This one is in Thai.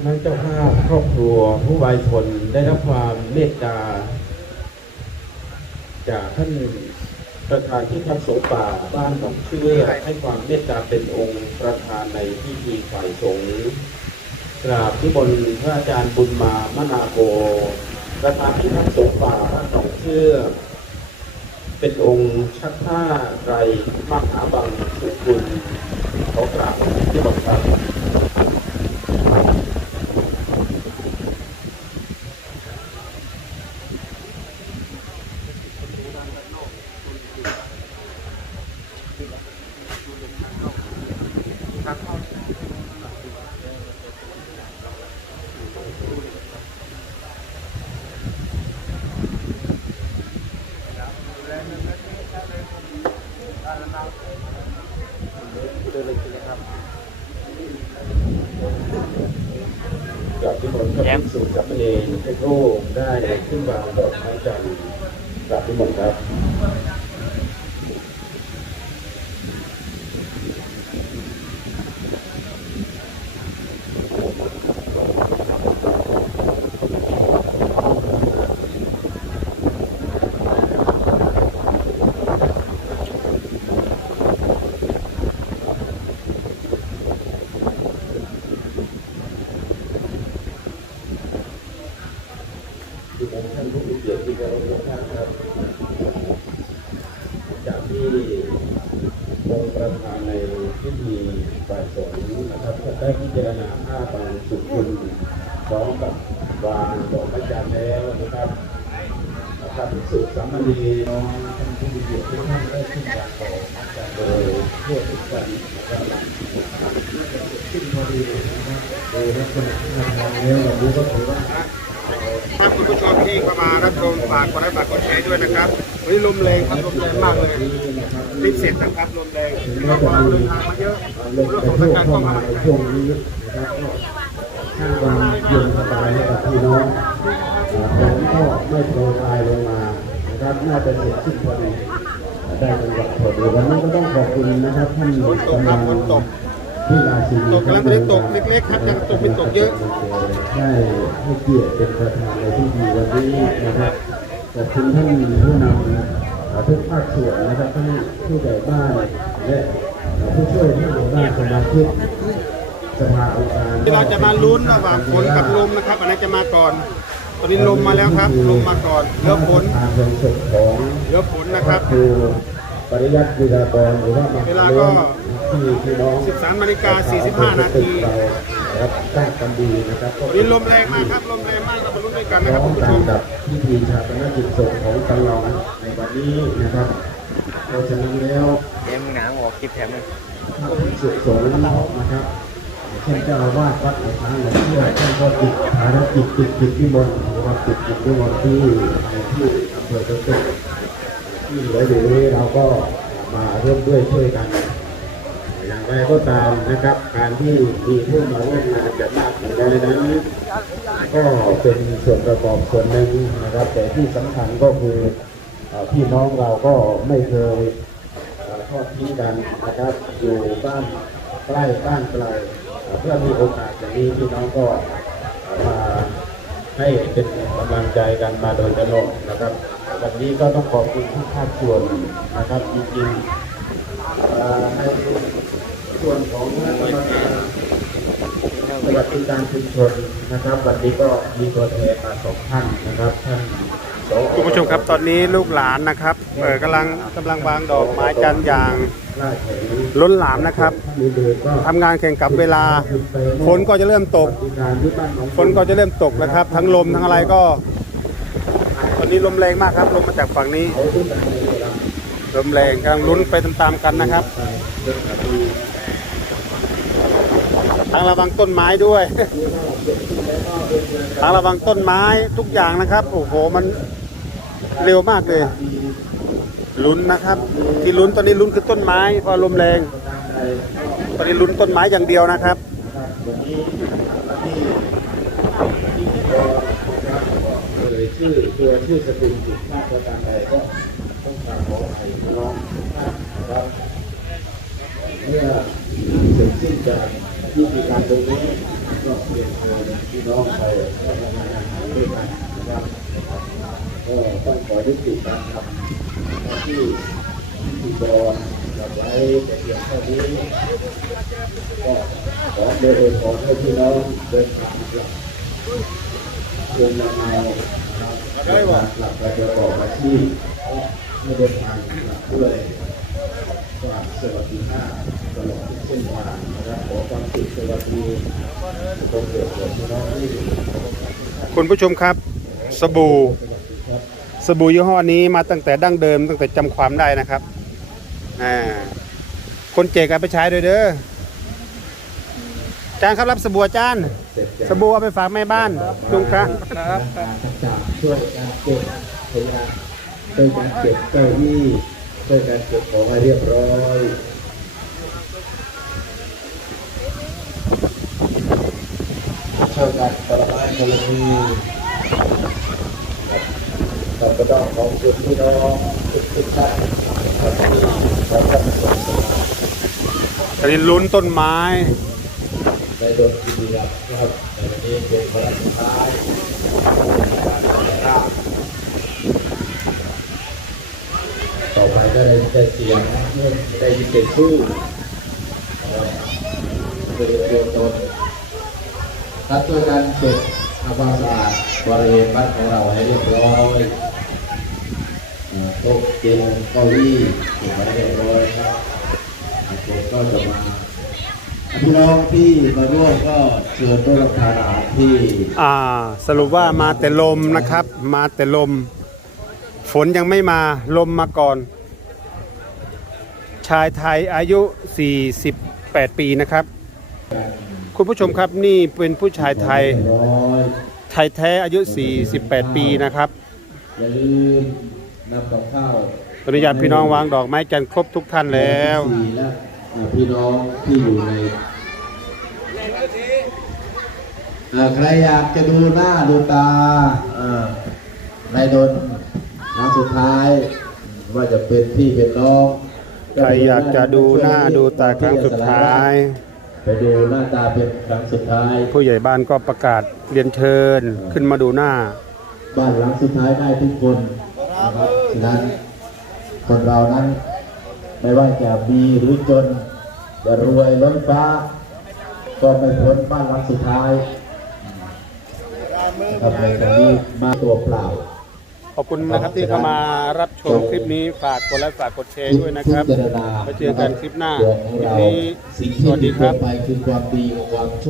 คณะเจ้าภาพครอบครัวผู้วายชนได้รับความเมตตา จากท่านประธานที่พักสงป่าบ้านหนองเชื่อให้ความเมตตาเป็นองค์ประธานในพิธีฝ่ายสงฆ์กราบที่บนพระอาจารย์บุญมามนาโก ประธานที่พักสงป่าบ้านหนองเชื่อเป็นองค์ชักผ้าไรมหาบังสุคุณขอกราบที่บังคับ กับที่บนพระภิกษุสัมมเนรให้โลกได้ขึ้นวางดอกไม้จันทร์กราบที่บนครับ ที่ผมท่านผู้มีเกียรติที่เคารพทุกท่านครับจากที่องค์ประธานในพิธีฝ่ายสงฆ์นะครับท่านได้พิจารณาผ้าบางสุขุนพร้อมกับวางดอกไม้จันทร์แล้วนะครับนะครับสุขสามณีน้องท่านผู้มีเกียรติทุกท่านได้ขึ้นวางดอกไม้จันทร์โดยทั่วทุกกันนะครับขึ้นพอดีนะครับโดยลักษณะทางแล้วเรารู้ก็ถือว่า ครับคุณผู้ชมที่เข้ามารับชมฝากกดไลค์ฝากกดแชร์ด้วยนะครับวันนี้ลมแรงครับลมแรงมากเลยรีบเสร็จนะครับลมแรงถึงเราแม้จะก็มีเดินทางมาเยอะลมเรื่องกขระองโชทางกการเข้าเข้ามามาในช่วงนี้นะครับก็สร้างความเย็นสบายให้กับพี่น้องฝนก็ไม่โปรยปลายลงมานะครับน่าจะเสร็จสิ้นพอดีได้จังหวะพอดีวันนี้ก็ต้องขอบคุณนะครับท่านฝนตกครับฝน ตกพี่ราชินีตกกำลังจะได้ตกเล็กๆครับยังตกไม่ตกเยอะได้ให้เกียรติเป็นประธานในพิธีวันนี้นะครับขอบคุณท่านผู้นำทุกภาคส่วนนะครับทั้งผู้ใหญ่บ้านและผู้ช่วยผู้ใหญ่บ้านสมาชิกสภาองค์การที่เราจะมาลุ้นระหว่างฝนกับลมนะครับอันนั้นจะมาก่อนตอนนี้ลมมาแล้วครับลมมาก่อนเหลือฝนทางเดินศพของเหลือฝนนะครับครู ปริยัติวิทยากรหรือว่าเวลาก็ที่พี่น้อง13นาฬิกา45นาทีรับทราบกันดีนะครับวันนี้ลมแรงมากครับลมแรงมากเรามาลุ้นด้วยกันพนะคร้รับอมคุณผู้กัชนมกับพิธีชาปนกิจศพของตลองในวันนี้นะครับเพราะฉะนั้นแล้วเดี๋ยวมึงหนาออกคลิปแถมมึงสุดสงฆ์นะครับเช่นเจ้าอาวาสวัดอาช้างหลวงเชื่อท่านก็ติดภารกิจติดติดที่บนนะครับติดติดที่บนที่ที่อำเภอเจ้า ที่เหลืออยู่นี้เราก็มาร่วมด้วยช่วยกัน อย่างไรก็ตามนะครับ การที่มีผู้มาร่วมงานจะมากหรือน้อยนั้นก็เป็นส่วนประกอบส่วนหนึ่งนะครับ แต่ที่สำคัญก็คือพี่น้องเราก็ไม่เคยทอดทิ้งกันนะครับ อยู่บ้านใกล้บ้านไกลเพื่อมีโอกาสอย่างนี้พี่น้องก็มาให้เป็นกำลังใจกันมาโดยตลอดนะครับ วันนี้ก็ต้องขอบคุณทุกภาคส่วนนะครับจริงๆในส่วนของคณะกรรมการสวัสดิการชุมชนนะครับ วันนี้ก็มีตัวแทนมาสองท่านนะครับท่านคุณผู้ชมครับตอนนี้ลูกหลานนะครับเออกำลังกำลังวางดอกไม้จันทร์อย่างล้นหลามนะครับทำงานแข่งกับเวลาฝนก็จะเริ่มตกฝนก็จะเริ่มตกนะครับ ทั้งลมทั้งอะไรก็ ตอนนี้ลมแรงมากครับ ลมมาจากฝั่งนี้ ลมแรงกำลังลุ้นไปตามๆกันนะครับทางระวังต้นไม้ด้วย ทางระวังต้นไม้ทุกอย่างนะครับ โอ้โห มันเร็วมากเลย ลุ้นนะครับ ที่ลุ้นตอนนี้ลุ้นคือต้นไม้เพราะลมแรง ตอนนี้ลุ้นต้นไม้อย่างเดียวนะครับ วันนี้ที่ที่ก็นะครับเอ่ย ชื่อตัวชื่อสกุลผิดพลาดประการใดก็ต้องกราบขออภัยน้องทุกท่านนะครับ เมื่อเสร็จสิ้นจากพิที่มีการตรงนี้ก็เปลี่ยนเชิญพี่น้องไปรับประทานอาหารด้วยกันนะครับก็ต้องขอยุติการทำหน้าที่พิธีกรกับไว้แต่เพียงเท่านี้ก็ขอเดินขอให้พี่น้องเดินทางกลับภูมิลำเนา รับเดินทางกลับไปประกอบอาชีพไม่เดินทางกลับด้วยความสวัสดิภาพตลอดเส้นทางนะครับขอความสุขสวัสดีคงเกิดผลพี่น้องที่คุณผู้ชมครับ สบู่สบู่ยี่ห้อนี้มาตั้งแต่ดั้งเดิม ตั้งแต่จำความได้นะครับอ่าคนเจกเอาไปใช้ด้วยเด้อจานครับรับสบู่จารย์เสบู่เอาไปฝากแม่บ้านลุงครับครับ ช่วยการเก็บพยายามช่วยการเก็บเก้าอี้ช่วยการเก็บของให้เรียบร้อยช่วยกันคนละไม้คนละมือเราก็ต้องขอบคุณพี่น้องทุกๆท่านนะครับที่เราทำสนุกสนานตอนนี้ลุ้นต้นไม้ในโดนกินดีนะครับในวันนี้เป็นวันสุดท้าย ต่อไปก็ได้ได้เสียงได้ยินเสียงสู้เป็นตัวตนรับตัวการเก็บทำความสะอาดบริเวณบ้านของเราให้เรียบร้อยโต๊ะเตียงเก้าอี้เก็บไว้เรียบร้อยครับผมก็จะมา พี่น้องที่มาร่วมก็เชิญด้วยรับประทานอาหารที่อ่าสรุปว่ามาแต่ลมนะครับ มาแต่ลม ฝนยังไม่มาลมมาก่อน ชายไทยอายุ 48 ปีนะครับ คุณผู้ชมครับนี่เป็นผู้ชายไทยร้อยไทยแท้อายุ 48 ปีนะครับอย่าลืมนำกับข้าวขออนุญาตพี่น้องวางดอกไม้จันทร์ครบทุกท่านแล้ว สี่และ พี่น้องที่อยู่ในเอ่อใครอยากจะดูหน้าดูตาเอ่อในดนครั้งสุดท้าย ว่าจะเป็นพี่เป็นน้องใครอยากจะดูหน้าดูตาครั้งสุดท้ายไปดูหน้าตาเป็นครั้งสุดท้าย ผู้ใหญ่บ้านก็ประกาศเรียนเชิญขึ้นมาดูหน้า บ้านหลังสุดท้ายได้ทุกคนนะครับฉะนั้นคนเรานั้นไม่ว่าจะมีหรือจน จะรวยล้นฟ้า ก็ไม่พ้นบ้านหลังสุดท้ายนะครับในตอนนี้มาตัวเปล่า ขอบคุณนะครับที่เข้ามารับชมคลิปนี้ฝากกดไลค์ฝากกดแชร์ด้วยนะครับพิจารณาไปเจอกันคลิปหน้าตัวของคลิปเรานี้สิ่งสที่วัสดีดีครับไปคือความดีกับความชั่ว